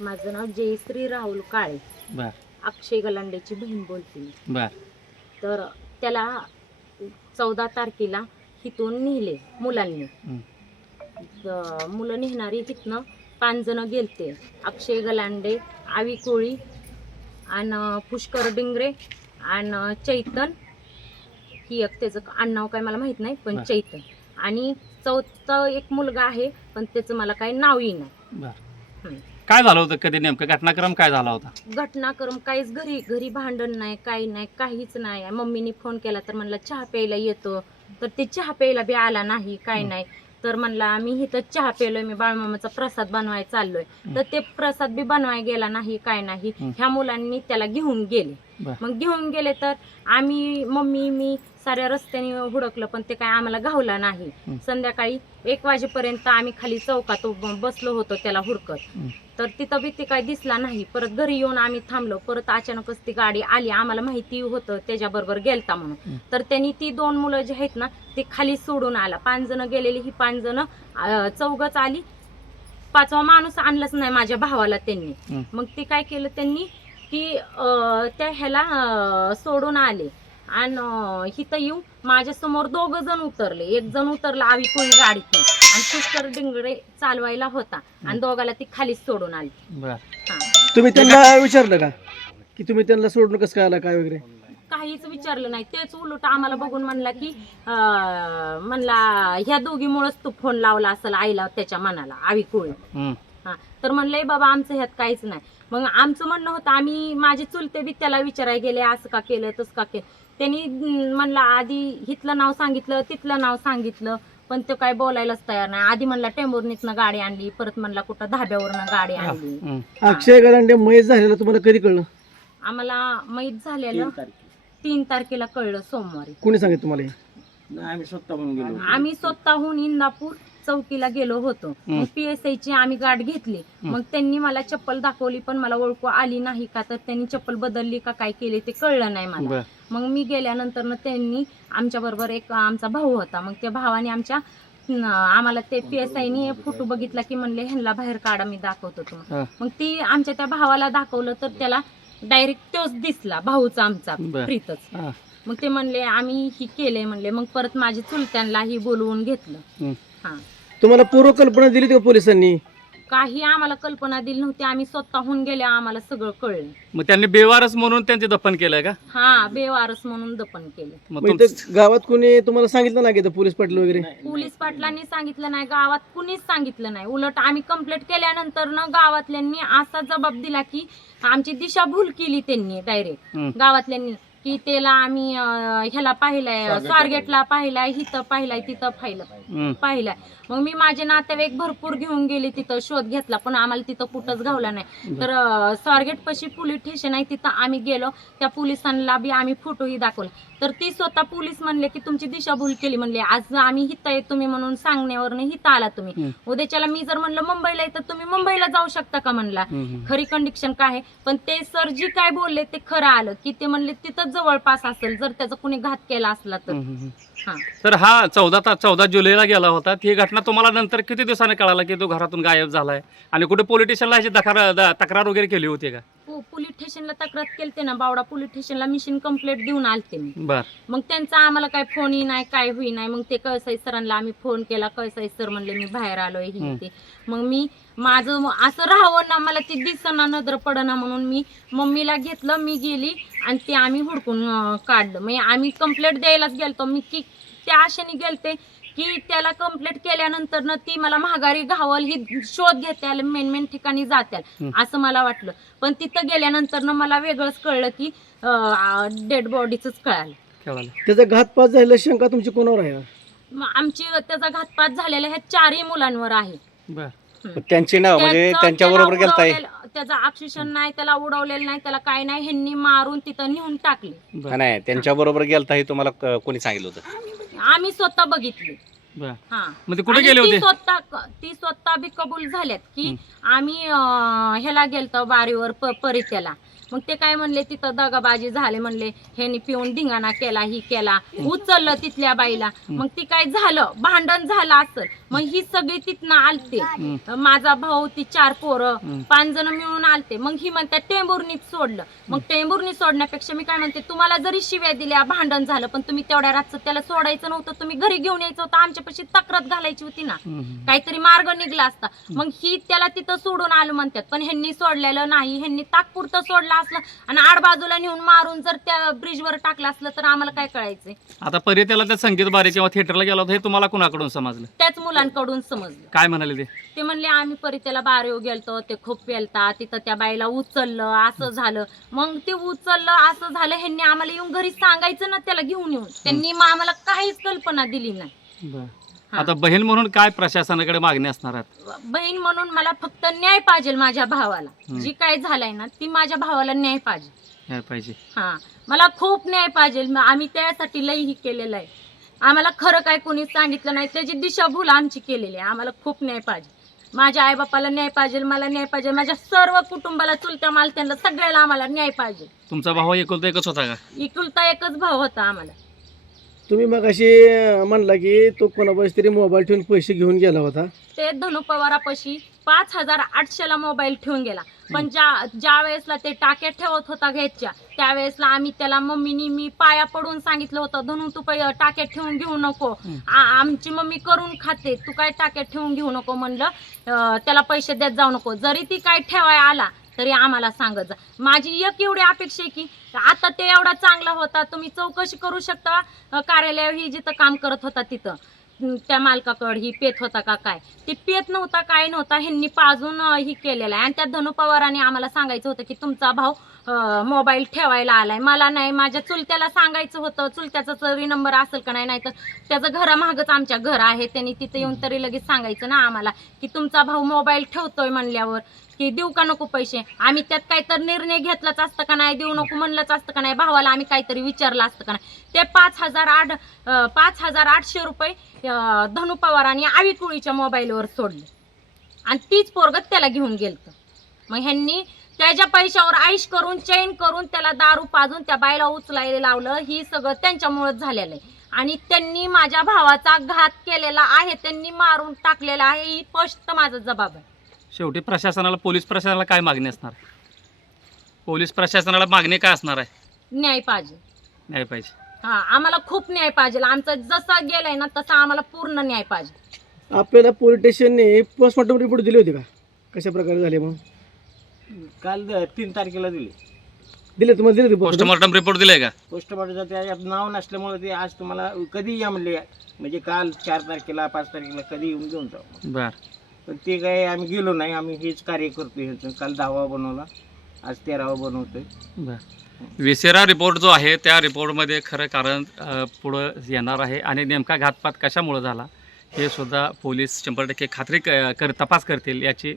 माझं नाव जयश्री राहुल काळे. बर अक्षय गलांडेची बहीण बोलते मी. बर तर त्याला 14 तारखेला इथून नेले मुलांनी. मुलं नेणारी तिथनं 5 जण गेलते. अक्षय गलांडे, आवी कोळी आणि पुष्कर डिंगरे आणि चैतन, ही एक त्याचं आडनाव काय मला माहित नाही, पण चैतन. आणि चौथा एक मुलगा आहे, पण त्याचं मला काही नाव येईना. बर काय झालं होतं, कधी नेमकं घटनाक्रम काय झाला होता? घटनाक्रम काहीच, घरी भांडण नाही, काही नाही, काहीच नाही. मम्मीने फोन केला तर म्हणला चहा प्यायला येतो, तर ते चहा प्यायला बी आला नाही, काय नाही. तर म्हणला मी इथं चहा प्यायलोय, मी बाळमामाचा प्रसाद बनवायला चाललोय, तर ते प्रसाद बी बनवायला गेला नाही, काय नाही. ह्या मुलांनी त्याला घेऊन गेले. मग घेऊन गेले तर आम्ही, मम्मी मी साऱ्या रस्त्याने हुडकलं, पण ते काय आम्हाला गावला नाही. संध्याकाळी 1 वाजेपर्यंत आम्ही खाली चौकात बसलो होतो त्याला हुडकत, तर तिथं बी ते काय दिसला नाही. परत घरी येऊन आम्ही थांबलो. परत अचानकच ती गाडी आली, आम्हाला माहिती होतं त्याच्याबरोबर गेलता म्हणून. तर त्यांनी ती 2 मुलं जे आहेत ना ते खाली सोडून आला. 5 जण गेलेली, ही 5 जण चौघच आली. 5वा माणूस आणलाच नाही माझ्या भावाला त्यांनी. मग ते काय केलं त्यांनी की त्या ह्याला सोडून आले आणि इथं येऊन माझ्या समोर 2 जण उतरले. 1 जण उतरला आवी कोळी गाडीतून आणि पुष्कर डिंगरे चालवायला होता, आणि दोघाला ती खालीच सोडून आली. तुम्ही त्यांना विचारलं का की तुम्ही त्यांना सोडून कसं काय आला काय वगैरे? काहीच विचारलं नाही. तेच उलट आम्हाला बघून म्हणला की म्हणला ह्या दोघीमुळेच तू फोन लावला असेल आईला, त्याच्या मनाला, आवी कोळी. तर म्हणलंय बाबा आमचं ह्यात काहीच नाही. मग आमचं म्हणणं होतं, आम्ही माझे चुलते बी त्याला विचारायला गेले, असं का केलं तसं का केलं. त्यांनी म्हणला आधी इथलं नाव सांगितलं, तिथलं नाव सांगितलं, पण तो काय बोलायलाच तयार नाही. आधी म्हणला टेंभुर्णीतनं गाडी आणली, परत म्हणला कुठं धाब्यावरनं गाडी आणली. अक्षय गलांडे मयत झालेलं तुम्हाला कधी कळलं? आम्हाला माहीत झालेलं 3 तारखेला कळलं, सोमवारी. कोणी सांगितलं तुम्हाला हे? आम्ही स्वतःहून इंदापूर चौकीला गेलो होतो. मग PSI ची आम्ही गाठ घेतली. मग त्यांनी मला चप्पल दाखवली, पण मला ओळखू आली नाही का, तर त्यांनी चप्पल बदलली का काय केली ते कळलं नाही मला. मग मी गेल्यानंतर त्यांनी आमच्या बरोबर एक आमचा भाऊ होता. मग त्या भावाने आम्हाला ते PSI नी फोटो बघितला की म्हणले ह्यांना बाहेर काढा, मी दाखवतो तुम्हाला. मग ती आमच्या त्या भावाला दाखवलं, तर त्याला डायरेक्ट तोच दिसला, भाऊचा आमचा प्रीतच. मग ते म्हणले आम्ही ही केले म्हणले. मग परत माझ्या चुलत्यांनाही बोलवून घेतलं. तुम्हाला पूर्व कल्पना दिली का पोलिसांनी? काही आम्हाला कल्पना दिली नव्हती. आम्ही स्वतःहून गेले, आम्हाला सगळं कळलं. मग त्यांनी बेवारस म्हणून त्यांचे दफन केलंय का? हा, बेवारस म्हणून दफन केलं. मग गावात कोणी तुम्हाला सांगितलं नाही की पोलीस पाटील वगैरे? पोलीस पाटलांनी सांगितलं नाही, गावात कुणीच सांगितलं नाही. उलट आम्ही कंप्लेंट केल्यानंतर ना गावातल्यांनी असा जबाब दिला की आमची दिशाभूल केली त्यांनी डायरेक्ट गावातल्यांनी, की त्याला आम्ही ह्याला पाहिलाय, स्वारगेटला पाहिलाय, इथं पाहिलाय, तिथं पाहिलाय. मग मी माझे नातेवाईक भरपूर घेऊन गेले, तिथं शोध घेतला, पण आम्हाला तिथं कुठंच गावला नाही. तर स्वारगेट पशी पोलीस स्टेशन आहे, तिथं आम्ही गेलो. त्या पोलिसांना बी आम्ही फोटोही दाखवला. तर ती स्वतः पोलीस म्हणले की तुमची दिशाभूल केली म्हणले. आज आम्ही हिथं आहे तुम्ही म्हणून सांगण्यावरनं हिथं आला तुम्ही. उद्याच्याला मी जर म्हणलं मुंबईला आहे, तर तुम्ही मुंबईला जाऊ शकता का म्हणला. खरी कंडिशन काय आहे, पण ते सर जी काय बोलले ते खरं आलं की ते म्हणले तिथं जवळपास असेल, जर त्याचा कुणी घात केला असला तर. तर हा 14 जुलैला गेला होता. ही घटना तुम्हाला नंतर किती दिवसांनी कळाला की तो घरातून गायब झालाय? आणि कुठे पोलीस स्टेशनला ह्याची तक्रार वगैरे केली होती का? पोलीस स्टेशनला तक्रार केलते ना, बावडा पोलीस स्टेशनला मिशन कंप्लेंट देऊन आलते मी. बर. मग त्यांचा आम्हाला काय फोनही नाही, काय होई नाही. मग ते कळसाई सरांना आम्ही फोन केला. कळसाई सर म्हणले मी बाहेर आलोय ही ते. मग मी माझं असं राहावं ना, मला ती दिसना, नजर पडना, म्हणून मी मम्मीला घेतलं, मी गेली आणि ते आम्ही हुडकून काढलं. मग आम्ही कंप्लेंट द्यायलाच गेलतो मी, की त्या आशेने गेलते की त्याला कंप्लेंट केल्यानंतर ना ती मला महागारी घावल, ही शोध घेत्याल, मेन ठिकाणी जात्याल असं मला वाटलं. पण तिथं गेल्यानंतर ना मला वेगळंच कळलं की डेड बॉडीच कळालं. त्याचा घातपात झालेला शंका तुमची कोणावर आहे? आमची त्याचा घातपात झालेला ह्या 4ही मुलांवर आहे. त्यांचे नाव म्हणजे त्यांच्या बरोबर गेलताय? त्याचा ऑक्सिजन नाही, त्याला उडवलेलं नाही, त्याला काय नाही, ह्यांनी मारून तिथं नेऊन टाकले. नाही, त्यांच्या बरोबर गेलता हे तुम्हाला कोणी सांगितलं होतं? आम्ही स्वतः बघितले. कुठे गेले होते? ती स्वतः बी कबूल झाल्यात की आम्ही ह्याला गेलतो बारीवर परित्याला. मग ते काय म्हणले तिथं दगाबाजी झाले म्हणले, ह्यांनी पिऊन धिंगाणा केला, ही केला, उचललं तिथल्या बाईला. मग ती काय झालं, भांडण झालं असेल. मग ही सगळी तिथनं आलते, माझा भाऊ, ती 4 पोरं, 5 जण मिळून आलते. मग ही म्हणतात टेंभुर्णीत सोडलं. मग टेंभुर्णी सोडण्यापेक्षा मी काय म्हणते, तुम्हाला जरी शिव्या दिल्या, भांडण झालं, पण तुम्ही तेवढ्या रातचं त्याला सोडायचं नव्हतं, तुम्ही घरी घेऊन यायचं होतं, आमच्यापाशी तक्रार घालायची होती ना, काहीतरी मार्ग निघला असता. मग ही त्याला तिथं सोडून आलं म्हणतात, पण ह्यांनी सोडलेलं नाही. ह्यांनी तात्पुरतं सोडलं असलं आणि आडबाजूला नेऊन मारून जर त्या ब्रिजवर टाकलं असलं तर आम्हाला काय कळायचंय. आता पर्यटनाला त्या संगीत बारे किंवा थिएटरला गेला होता हे तुम्हाला कुणाकडून समजलं? त्याच मुलांकडून समजलं. काय म्हणाले ते म्हणले आम्ही परित्याला बारेव गेलतो, ते खूप पेलता, तिथं त्या बाईला उचललं, असं झालं. मग ते उचललं, असं झालं, ह्यांनी आम्हाला येऊन घरी सांगायचं ना, त्याला घेऊन येऊन. त्यांनी मग आम्हाला काहीच कल्पना दिली नाही. आता बहीण म्हणून काय प्रशासनाकडे मागणी असणार आहेत? बहीण म्हणून मला फक्त न्याय पाहिजे माझ्या भावाला. जी काय झालंय ना, ती माझ्या भावाला न्याय पाहिजे. हा, मला खूप न्याय पाहिजे. आम्ही त्यासाठी लई ही केलेलं आहे. आम्हाला खरं काय कोणी सांगितलं नाही, त्याची दिशाभूल आमची केलेली आहे. आम्हाला खूप न्याय पाहिजे. माझ्या आईबापाला न्याय पाहिजे, मला न्याय पाहिजे, माझ्या सर्व कुटुंबाला, चुलत्या मालत्यांना, सगळ्याला आम्हाला न्याय पाहिजे. तुमचा भाऊ एकुलता एकच होता का? एकुलता एकच भाऊ होता आम्हाला. तुम्ही मग अशी म्हणला की तो कोणापाशी तरी मोबाईल ठेवून पैसे घेऊन गेला होता. ते धनु पवारापाशी 5,800ला मोबाईल ठेवून गेला. पण ज्या वेळेसला ते टाक्या ठेवत होता घ्यायच्या, त्यावेळेसला आम्ही त्याला, मम्मीनी मी पाया पडून सांगितलं होतं, धनु तू टाक्यात ठेवून घेऊ नको, आमची मम्मी करून खाते, तू काय टाक्यात ठेवून घेऊ नको म्हणलं. त्याला पैसे देत जाऊ नको, जरी ती काय ठेवाय आला तरी आम्हाला सांगत जा. माझी एक एवढी अपेक्षा आहे की आता ते एवढा चांगला होता, तुम्ही चौकशी करू शकता कार्यालय, ही जिथं काम करत होता तिथं त्या मालकाकडे ही पेत होता का काय, ते पेत नव्हता, काय नव्हता, ह्यांनी पाजून ही केलेलं आहे. आणि त्या धनु पवारांनी आम्हाला सांगायचं होतं की तुमचा भाऊ मोबाईल ठेवायला आलाय. मला नाही, माझ्या चुलत्याला सांगायचं होतं, चुलत्याचा तरी नंबर असेल का नाही, तर त्याचं घरामागच आमच्या घर आहे, त्यांनी तिथे येऊन तरी लगेच सांगायचं ना आम्हाला की तुमचा भाऊ मोबाईल ठेवतोय म्हणल्यावर की देऊ का नको पैसे. आम्ही त्यात काहीतरी निर्णय घेतलाच असतं का नाही, देऊ नको म्हणलंच असतं का नाही, भावाला आम्ही काहीतरी विचारलं असतं का नाही. ते 5,800 रुपये धनु पवारांनी आविकुळीच्या मोबाईलवर सोडले आणि तीच पोरगत त्याला घेऊन गेलतं. मग ह्यांनी त्याच्या पैशावर आईश करून, चैन करून, त्याला दारू पाजून त्या बाईला उचलायला लावलं. ही सगळं त्यांच्यामुळेच झालेलं आहे. आणि त्यांनी माझ्या भावाचा घात केलेला आहे, त्यांनी मारून टाकलेला आहे, ही स्पष्ट माझा जबाब आहे. शेवटी प्रशासनाला, पोलीस प्रशासनाला काय मागणी असणार? पोलीस प्रशासनाला मागणी काय असणार आहे? न्याय पाहिजे. न्याय पाहिजे. हा, आम्हाला खूप न्याय पाहिजे. आमचं जसं गेलंय ना तसं आम्हाला पूर्ण न्याय पाहिजे. आपल्याला पोलीस स्टेशनने पोस्टमॉर्टम रिपोर्ट दिले होते का, कशा प्रकारे झाले म्हणून? काल 3 तारखेला दिले तुम्हाला? दिले रिपोर्ट? पोस्टमॉर्टम रिपोर्ट दिलाय का? पोस्टमॉर्टमचं त्याच्यात नाव नसल्यामुळे ते आज तुम्हाला कधी या म्हणले, म्हणजे काल 4 तारखेला 5 तारखेला कधी येऊन घेऊन जाऊ. बर. पण ते काय आम्ही गेलो नाही. आम्ही हेच कार्य करतोय. ह्याचं काल 10वा बनवला, आज 13वा बनवतोय. बर. विसेरा रिपोर्ट जो आहे त्या रिपोर्टमध्ये खरं कारण पुढं येणार आहे आणि नेमका घातपात कशामुळे झाला हे सुद्धा पोलीस 100% खात्री तपास करतील याची